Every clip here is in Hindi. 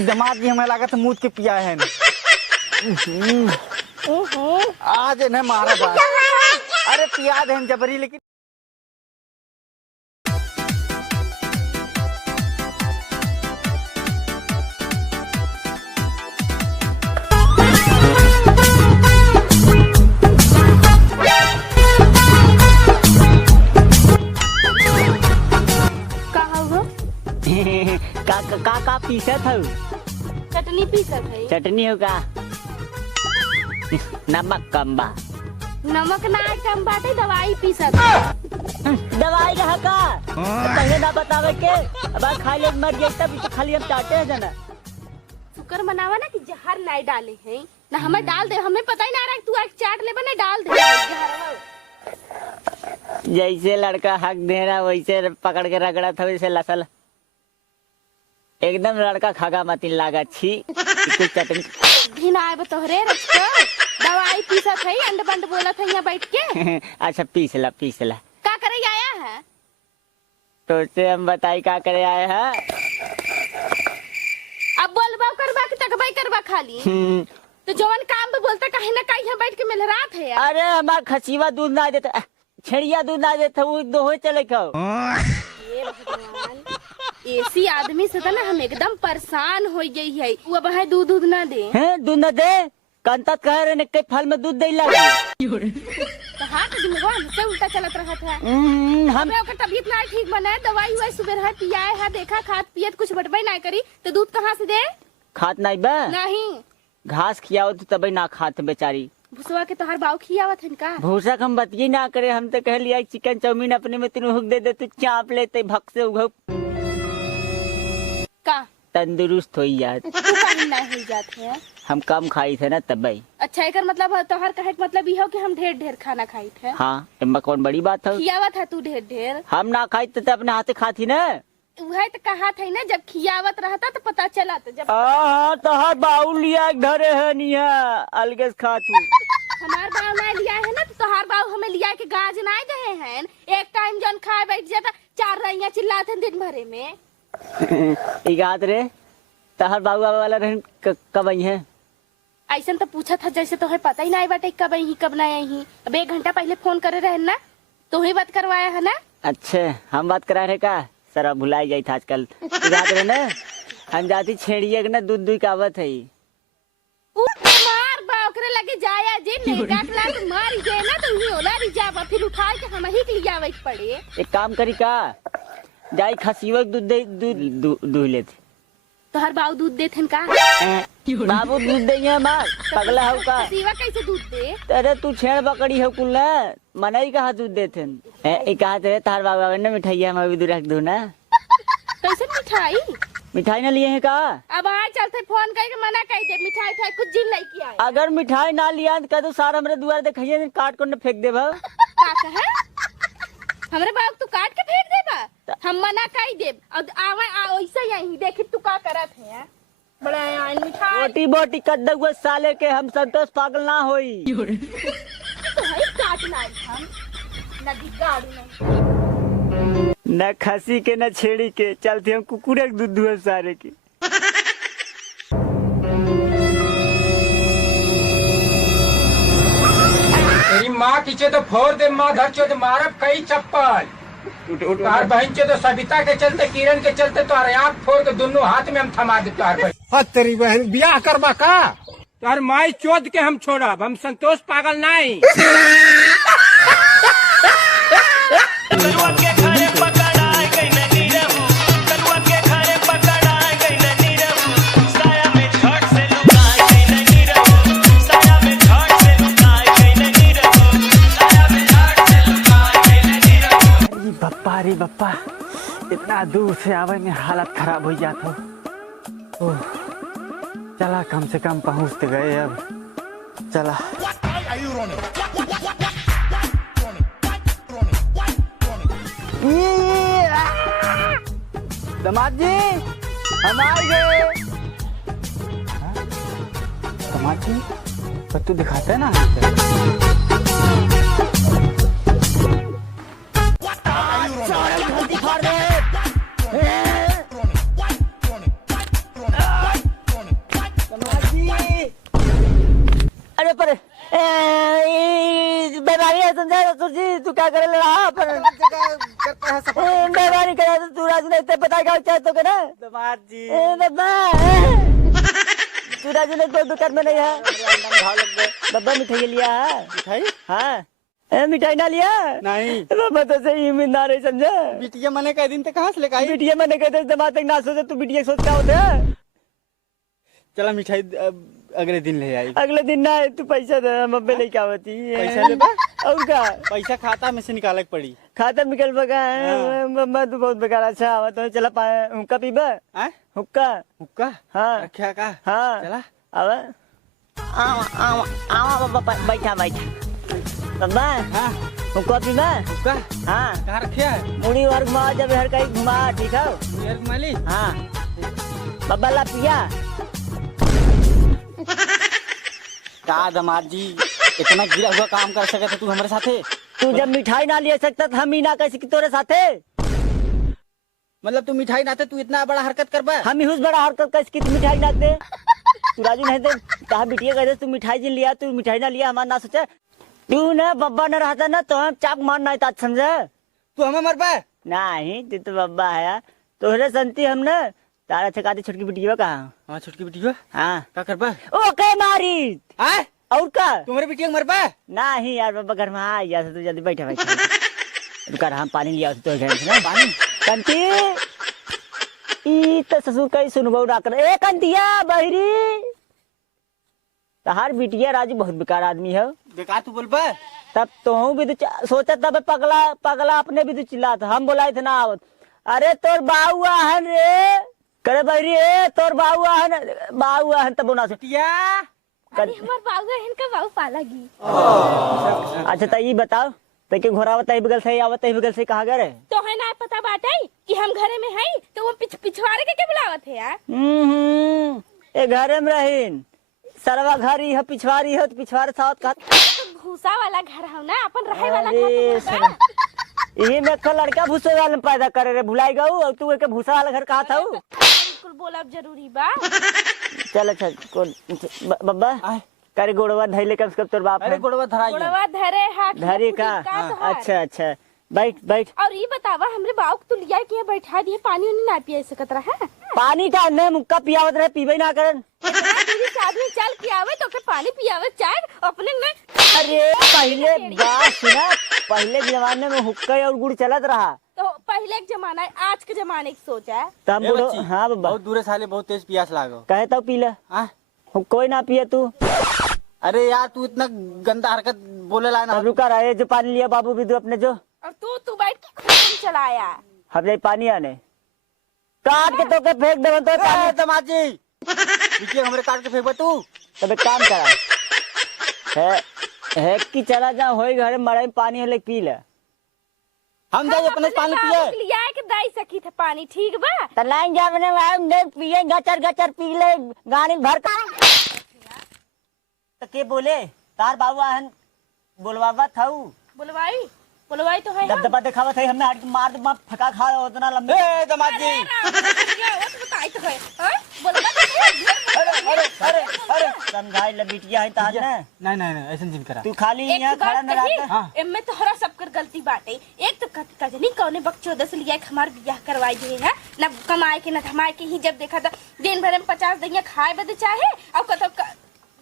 दामाद जी हमें लागत मूत के पिया है आज न मारा बात। अरे पिया दे जबरी लेकिन का पीसत हो? चटनी पीसत है। चटनी होगा नमक कम बा। नमक ना कम बाटे दवाई पीसत। दवाई रहा का तंगे ना बतावे के अब खा ले मर गए तब तो खाली हम चाटे हैं जना। शुक्र मनावा ना कि जहर नहीं डाले हैं ना हमें डाल दे। हमें पता ही ना रहा तू आज चाट ले बने डाल दे जहर। जैसे लड़का हक दे रहा वैसे पकड़ के रगड़ा था वैसे लसल एकदम लड़का खागा मत लागा छी कुछ चटनी घिन आए बतोहरे रखो दवाई पीसत है अंड बंड बोलत है यहाँ बैठ के। अच्छा पीस ला का करे आया है तो से हम बताई का करे आया है। अब बोलबा करबा कि तकबाई करबा खाली तो जवन काम पे बोलता कहीं ना कहीं यहाँ बैठ के मिल रात है। अरे हमारा खसीवा दूध ना देता छेड़िया दूध ना देता वो दोहे चले खाओ। ये भगवान ऐसी आदमी से ना हम एकदम परेशान हो गई है। वो अब है दूध ना दे हैं दूध ना दे कंता कह रहे ने के फल में दूध दे लगे तो हाँ तो दिमाग हमसे उल्टा चलत रहा था। हम ओकर तबीयत ना ठीक बना दवाई हुआ सुबह है पिया है देखा खात पियत कुछ बटबई ना करी तो दूध कहाँ से दे। खात नहीं बा नहीं घास खियाओ तो तभी ना खात बेचारी। भुसवा के तोहर बाऊ खियावत हन का भूसा हम बतिये ना करे हम तो कह लिया चिकन चाउमीन अपने में तीनों हुक दे दे तू चाप लेते भक से उघ का तंदुरुस्त हो यार तू कहीं ना हो जाते हैं। हम कम खाई थे ना तब। अच्छा एक मतलब तोहर कहे मतलब ये हो कि हम ढेर ढेर खाना खाई थे। हाँ इम्मा कौन बड़ी बात है खियावत है तू ढेर ढेर हम ना खाई तो अपने हाथे खाती ना। वह तो कहा था ना जब खियावत रहता तो पता चला तो जब हाँ तो हर बाउल लिया घरे है निया अलगे खातू हमार बाव ना लिया है ना तो तोहार बाव हमें लिया के गाज ना गए हैं। एक टाइम जन खाए बैठ जाता 4 रैया चिल्लाते दिन भरे में याद रे तहर बाबू वाला रहन कब आई है। ऐसा तो पूछा था जैसे तो है पता ही नहीं बाटे कब आई कब ना आई। अब 1 घंटा पहले फोन करे रहे ना तो ही बात करवाया है ना। अच्छे हम बात करा रहे का सर भुलाई जाई था आजकल याद रहे ना हम जाती छेड़िए ना दूध दूध कावत है मार बाकरे लगे जाया जी नहीं डाकला तो मार गए ना तो ही होला रिजावा फिर उठा के हम ही के लिए आवे पड़े। एक काम करी का जाई खसीवा दूध दे दूध लेते तो हर बाऊ दूध देथन का बाबू दूध दे मार पगला हो का खसीवा कैसे दूध दे। अरे तू छेड़ बकड़ी हो कुल ना मनाई कहा दूध देथे एक हाथ रे तार बाबा ने मिठाई हम अभी दूर रख दो ना कैसे मिठाई मिठाई ना लिए है का। अब आ चलते फोन करके मना कर दे मिठाई खाए कुछ जिन लेके आए। अगर मिठाई ना लिया तो कह सार हमरे दुआर देखिए काट कर फेंक दे भा का कहे हमरे बाप तू काट के फेंक देबा हम मना कर देब और आवा ऐसे यही देखी तू का करत है बड़ा आइन मिठाई बोटी बोटी कद्दू को साले के हम संतोष पागल ना होई तो है काटना हम नदी गाड़ी नहीं न खसी के न छेड़ी के चलते हम कुकुरे के दूध दुहे सारे के। तेरी माँ पीछे तो फोड़ दे माँ धर चो मारब कई चप्पल तार बहन चो तो सविता के चलते किरण के चलते तो आँख फोड़ के दोनों हाथ में हम थमा दे तार बहन। तेरी बहन ब्याह करबा का तार माई चोद के हम छोड़ब हम संतोष पागल नहीं। अरे बप्पा इतना दूर से आवे में हालत खराब हो जात हो। ओह चला कम से कम पहुंच गए अब चला। दामाद जी हम आ गए। दामाद जी पर तू दिखाता है ना अरे पर बेमारी है समझा ससुर जी, तू क्या करे रहा पर करता है सब। बेमारी करा तो तू राजू नहीं पता क्या चाहे तो के ना दामाद जी बाबा तू राजू ने कोई दुकान में नहीं है घाव लग गए। बाबा मिठाई लिया है? मिठाई हाँ मिठाई ना लिया नहीं, बाबा तो सही ईमानदार है समझा। बिटिया मने कई दिन तक कहाँ से लेकर आई? बिटिया मैंने कहते दिमाग तक ना सोचे तू बिटिया सोच क्या होता है। चला मिठाई अगले दिन ले आई। अगले दिन ना तू पैसा दे मम्मी लेके आवती पैसा ले बा? और क्या पैसा खाता में से निकाले पड़ी। खाता निकल बगा मम्मा तू बहुत बेकार। अच्छा आवा तो चला पाए हुक्का पीबा? हुक्का हुक्का हाँ रखा का? हाँ चला आवा आवा आवा आवा बाबा बैठा बैठा बाबा हाँ हुक्का पीबा? हुक्का हाँ कहाँ रखे है? मुड़ी और घुमा जब हर कहीं घुमा ठीक है। यार माली हाँ बाबा ला पिया का दामाद जी इतना गिरा हुआ काम कर सके तू हमारे साथे? तू जब मिठाई ना ले सकता तो हम ही ना कर सकी तोरे साथे। मतलब तू मिठाई नाते तू इतना बड़ा हरकत कर बा? हम ही उस बड़ा हरकत कर सकी तू मिठाई ना दे। तू राजू नहीं दे कहा बिटिया कहते तू मिठाई जी लिया तू मिठाई ना लिया हमारा ना सोचा। तू ना बब्बा न रहता ना तो हम चाक मारना था समझा। तू हमें मर बा? नहीं तू तो बब्बा है तोहरे संती हम ना तारा छकाती छोटकी बिटिया कहा। हाँ छोटकी बिटिया हाँ क्या कर बा? ओके मारी आए और का तुम्हारे बिटिया मर बा? नहीं यार बाबा घर में आ या तू जल्दी बैठा बैठा रुका हम पानी लिया तो घर से ना पानी कंती ई तो ससुर कई सुनबो ना कर ए कंतिया बहरी तहार बिटिया राजू बहुत बेकार आदमी है। बेकार तू बोल बा? तब तो भी तो सोचा तब पगला पगला अपने भी तो चिल्ला था हम बोला थे ना आवत। अरे तोर बाऊ आहन रे करे बहरी ए तोर बाऊ आहन तब ना बिटिया अरे हमार बाबू है इनका बाबू पालागी। अच्छा तो ये बताओ तो के घोरावत है बगल से आवत है बगल से कहाँ गए? तो है ना पता बात है कि हम घरे में है तो वो पिछवाड़े के बुलावत है यार। ए घरे में रहीन सरवा घर ही है पिछवाड़ी है तो पिछवाड़े साथ का तो भूसा वाला घर है ना अपन रहे वाला अरे घर तो बा। यही में का लड़का भूसे वाले में पैदा करे रे भुलाई गऊ और तू एक भूसा वाला घर कहा था बिल्कुल बोला जरूरी बा। चल अच्छा बब्बा करे गोड़वा धैले कब कब तोर बाप अरे है गोड़वा धराई है। गोड़वा धरे हाथ धरे का अच्छा अच्छा बैठ बैठ। और ये बतावा हमरे बाबू को तू लिया कि यहाँ बैठा दिए पानी उन्हें ना पिया सकत रहा है। पानी का ने मुक्का पियावत रहे पीबे ना करन। दीदी से आदमी चल पियावे तो के पानी पियावे चाय अपने ने। अरे पहले बात सुना पहले जमाने में हुक्का और गुड़ चलत रहा तो पहले के जमाना है आज के जमाने की सोच है। तब ए बच्ची, हाँ बब्बा बहुत दूर साले बहुत तेज प्यास लागो। कहे तो पी ले हाँ कोई ना पिए तू। अरे यार तू इतना गंदा हरकत बोले ला ना। अब रुका रहे जो पानी लिया बाबू भी दो अपने जो और तू बैठ के खून चलाया। हम जाए पानी आने काट के तो के फेंक दे तो पानी दामाद जी बिटिया हमारे काट के फेंक बा तू। तब एक काम करा है कि चला जा होई घरे मड़े में पानी होले पी ले। हम जाए अपने पानी पिए। लिया है कि दाई सकी थे पानी ठीक बा। त लाइन जा बने ने पिए गचर गचर पी ले गानी भर का तो के बोले तार बाबू आहन बोलवावा थाऊ बुलवाई तो है। दबदबा दिखावत है हमने हट मार दे फका खा उतना लंबे। ए दामाद जी बताई तो है बुलवा अरे अरे अरे समझाई ले बिटिया है ताज ने नहीं नहीं नहीं ऐसा जिन करा। तू खाली यहाँ खड़ा न रहता। एमे तोहरा सब कर गलती बाटे। एक तो कजनी कौने बच्चों 10 लिया के हमार बियाह करवाई दे है न कमाए के न धमाए के ही जब देखा था दिन भर में 50 दैया खाए बदे चाहे और कतो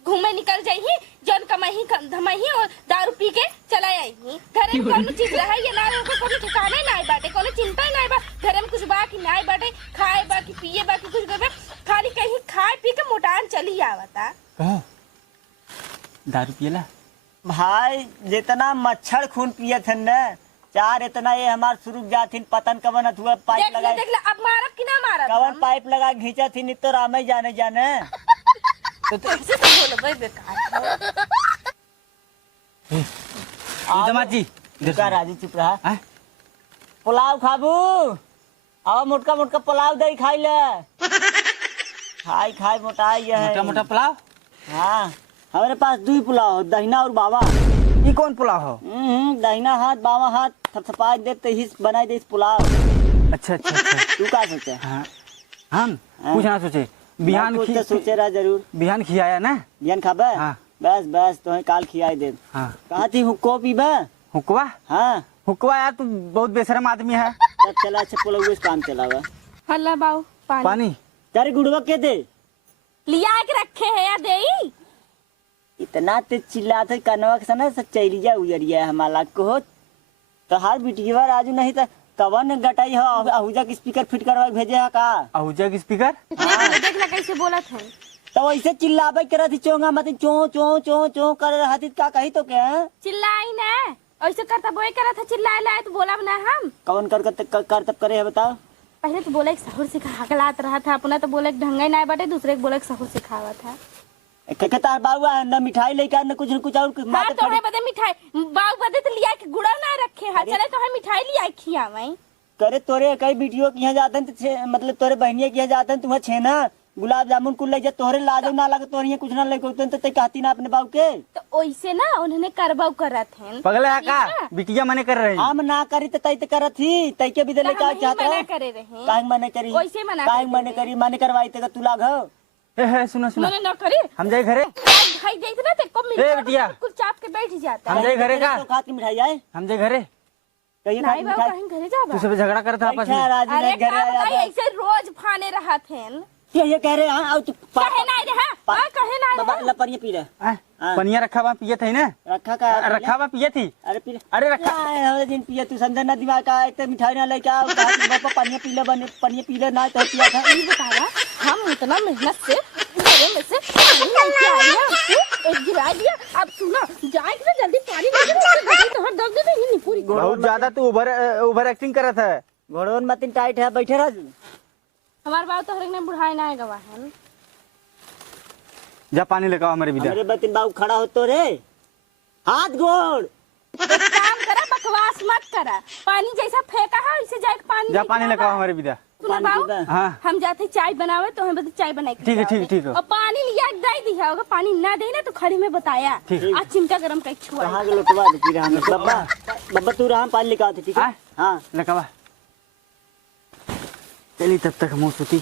घूमे निकल जाई जौन कमाही धमाही और दारू पी के चला आई घरे में कोनो चीज रहा ये ना रहो कोनो ठिकाने ना बाटे कोनो चिंता ना बा घरे में कुछ बा कि ना बाटे खाए बा कि पिए बा कि कुछ करबे खाली कहीं खाए पी के मोटान चली आवता। दारू पियला भाई जितना मच्छर खून पिए थे न चार इतना ये हमार शुरू जाथिन पतन कवन हुआ पाइप लगा देख ले अब मारब कि ना मारब कवन पाइप लगा घींचा थी नहीं तो रामे जाने जाने ऐसे तो बोलबे बेकार। दामाद जी दुका राजू चुप रहा। हाँ? पुलाव खाबू आओ मोटका मोटका पुलाव दही खाई ले खाई खाई मोटा ये मोटा मोटा पुलाव। हाँ हमारे पास 2 पुलाव दहिना और बावा। ये कौन पुलाव हो? दहिना हाथ बावा हाथ थपथपा दे तो ही बनाई दे पुलाव। अच्छा अच्छा अच्छा तू क्या सोचे? हाँ हम कुछ ना सोचे बिहान सोचे रहा जरूर बिहान खियाया ना बिहान खाबे। हाँ बस बस तो काल खियाई दे। हाँ कहा थी हुक्को पीबा? हुक्वा हाँ हुक्वा यार तू बहुत बेशरम आदमी है। तब चला अच्छा पोलुआ काम चलावा। हल्ला बाऊ पानी पानी तेरे गुड़वा के दे लिया के रखे है या देई। इतना ते चिल्लाते कनवा के सना सच्चैलिया उजरिया हमारा को तो हर बिटिया राजू नहीं तो कवन गटाई हो अहुजा के स्पीकर फिट करवा के भेजे है का? अहुजा की स्पीकर देख ला कैसे बोलत है। तो ऐसे चिल्लाबे करे थी चोंगा मत चो चो चो चो कर रहा थी का कही तो क्या चिल्लाई ना ऐसे करता बोए करा था चिल्लाए लाए तो बोला बना हम कवन कर तब करे है बताओ। पहले तो बोले सहूर सिखात रहा था अपना तो बोले ढंगा ना बटे दूसरे को बोले सहूर सिखावा था। कहता बाबा न मिठाई लेकर न कुछ और हाँ तो है बदे मिठाई बाऊ बदे तो लिया के गुड़ा ना रखे है चले तो है मिठाई लिया खिया मैं करे तोरे कई वीडियो के यहाँ जाते हैं तो मतलब तोरे बहनिया के यहाँ जाते हैं तुम्हें छेना गुलाब जामुन कुल ले जा तोहरे लाजो ना लगे तोरे कुछ ना लेके तो कहती ना अपने बाबू के तो वैसे ना उन्होंने करबाऊ करा थे पगला है का बिटिया मने कर रही हम ना करी तो तई करत थी तई के भी दे लेके चाहता मना करे रहे काहे मने करी वैसे मना काहे मने करी मने करवाई ते तू लाग ए सुनो सुनो मना न करे हम जाए घरे भाई देख ना ते को मिल ए बिटिया कुछ चाप के बैठ जाता हम जाए घरे का तो खाती मिठाई आए हम जाए घरे कहिए नहीं खाती बाबू मिठाई कहीं घरे जा तू सब झगड़ा करता आपस में। राजू अरे ने घर का बताई आया ऐसे रोज फाने रहा थे ये कह रहे हां तू कहे नहीं रहा हां कहे नहीं बाबा रहा लपरिया पी रहा हाँ, पनिया रखा बा पिए थे ना रखा का रखा बा पिए थी अरे पी अरे रखा हमरे दिन पिया तू समझ ना दिमाग का एक मिठाई ना लेके आओ कहा कि बाबा पानी पी ले बने पानी पी ले ना तो पिया था ये बताया हम इतना मेहनत से घरे में से पानी लेके आ रहे हैं एक गिरा दिया अब सुना जाए कि जल्दी पानी लेके तो हर दर्द नहीं नहीं पूरी बहुत ज्यादा तू ओवर एक्टिंग कर रहा था। घोड़ोन मतिन टाइट है बैठे राजू हमारे बाबू तो हर एक ने बुढ़ाई ना गवा है जा पानी लेकर आओ हमारे विदा। मेरे बतिन बाबू खड़ा हो तो रे हाथ गोड़ एक काम करा बकवास मत करा पानी जैसा फेंका है वैसे जाके पानी जा पानी लेकर आओ हमारे विदा। सुना पानी बाबू पीबा। हाँ हम जाते चाय बनावे तो हमें बता चाय बनाए ठीक है ठीक है ठीक है और पानी लिया दे दिया होगा पानी ना दे ना तो खड़ी में बताया ठीक। आज चिमटा गरम कर छुआ कहाँ के लोटवा दे पी रहा हमें बाबा बाबा तू रहा पानी लेके आते ठीक है हाँ? हाँ लकवा चली तब तक मुँह सुती।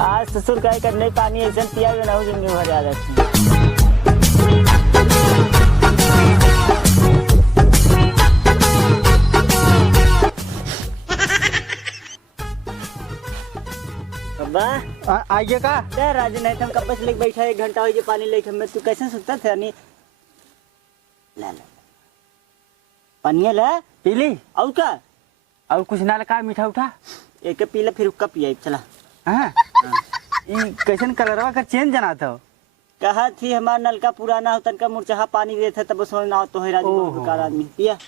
आज ससुर कहे कर नहीं पानी ऐसा पिया भी ना हो जिंदगी भर याद रखी बाबा आइए का राजू नहीं हम कब से लेके बैठा 1 घंटा हो पानी लेके हमें तू कैसे सुनता था नहीं ला ला पानी ला पीली और का और कुछ ना लगा मीठा उठा एक पीला फिर उक्का पिया चला हाँ ई कैसन कलरवा का चेंज जना था। कहा थी हमारा नलका पुराना हो तनका मुरझा पानी देते तब सोना हो तो है राजू ओहो। बहुत बेकार आदमी पिया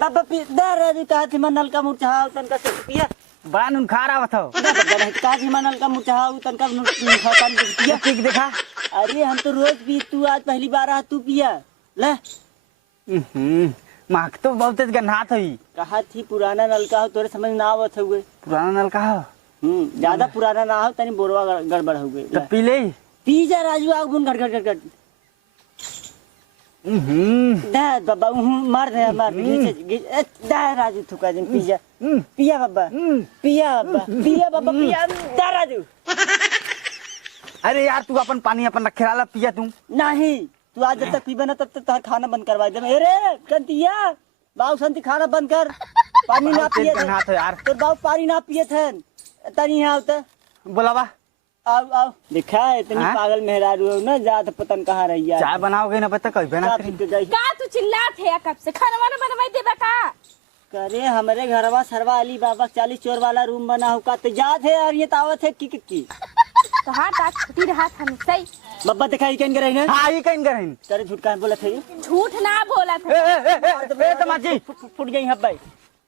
बाबा पी दे राजू कहा थी हमारा नलका मुरझा हो तनका से पिया बड़ा नून खा रहा था। कहा थी हमारा नलका मुरझा हो तनका पानी पिया ठीक देखा अरे हम तो रोज पी तू आज पहली बार आ तू पिया ले माख तो बहुत गन्हात हुई। कहा थी पुराना नलका हो तोरे समझ ना आवत हुए पुराना नल का हो ज्यादा पुराना ना हो तनी बोरवा गड़बड़ हो गई तब पी ले पी जा राजू आग बुन गड़ गड़ गड़ गड़ दे बाबा मार दे दे राजू थुका दिन पी जा पिया बाबा पिया बाबा पिया बाबा पिया दे राजू अरे यार तू अपन पानी अपन रखे वाला पिया तू नहीं तू आज जब तक पीबे ना तब तक तार खाना बंद करवा दे अरे कंतिया बाबू संती खाना बंद कर पानी ना पिए गन्हात हो यार। तो बाबू पानी ना पिए थे तनी यहाँ आवता बोलावा आओ आओ देखा इतनी पागल मेहरारू हो ना जात पतन कहाँ रही है चाय बनाओगे ना पता कभी बना का तू चिल्ला थे कब से खाना वाना बनवाई देबा का करे हमारे घरवा सरवा अली बाबा 40 चोर वाला रूम बना हुआ तो जा थे और ये तावत है की तो हाँ ता छुट्टी रहा था सही बब्बा देखा ही कहीं करे ना हाँ ये कहीं करें तेरे झूठ कहाँ बोला थे झूठ ना बोला था तमाची फुट गई हब्बा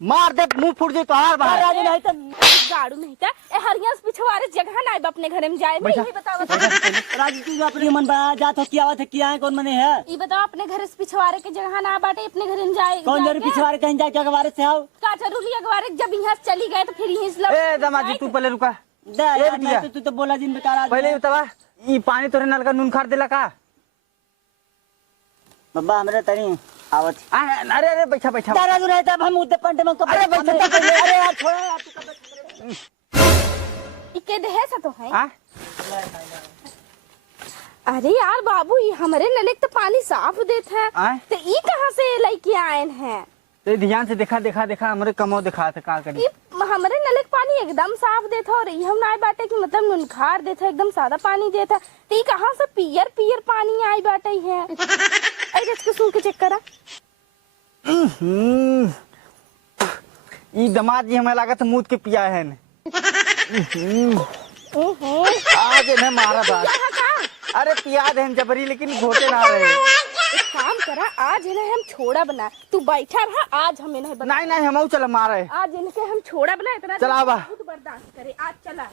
मार दे मुंह फूट जाए तो हार बाहर राजू नहीं तो गाड़ू नहीं था ए हरिया से पिछवाड़े जगह ना अपने घर में जाए मैं यही बताओ राजू तू अपनी मन बना जात हो क्या बात है क्या है कौन मने है ये बताओ अपने घर से पिछवाड़े के जगह ना बाटे अपने घर में जाए कौन जरूर पिछवाड़े कहीं जाके अखबार से आओ का जरूरी अखबार जब यहाँ से चली गए तो फिर यहीं से ए दमाजी तू पहले रुका दे यार नहीं तो तू तो बोला दिन बेकार आदमी पहले बतावा ये पानी तोरे नल का नून खार देला का बब्बा हमरा तनी आवत अरे अरे बैठा बैठा राजू रहता अब हम उधर पंटे में अरे बैठा अरे यार छोड़ यार तू कब इके दहे सा तो है। आ? अरे यार बाबू, ये हमारे नले के तो पानी साफ देत है, आय? तो ई कहाँ से लेके आए हैं? तो ध्यान से देखा देखा देखा हमरे कमो दिखा था का करी। ई हमारे नले के पानी एकदम साफ देता और ये हम ना बाटे की मतलब नुनखार देता, एकदम सादा पानी देता। तो ई कहाँ से पियर पियर पानी आई बाटे है? अरे इसको सुन के चेक करा। ई दामाद जी हमें लागत मूत के पिया है न। ओहो, आज इन्हें मारा बात। अरे पिया दे जबरी, लेकिन घोटे ना रहे। एक काम करा, आज है ना हम छोड़ा बना, तू बैठा रहा, आज हमें नहीं बना। नहीं नहीं हम चल मारे। आज इनके हम छोड़ा बना, इतना चला बा। खुद बर्दाश्त करे, आज चला।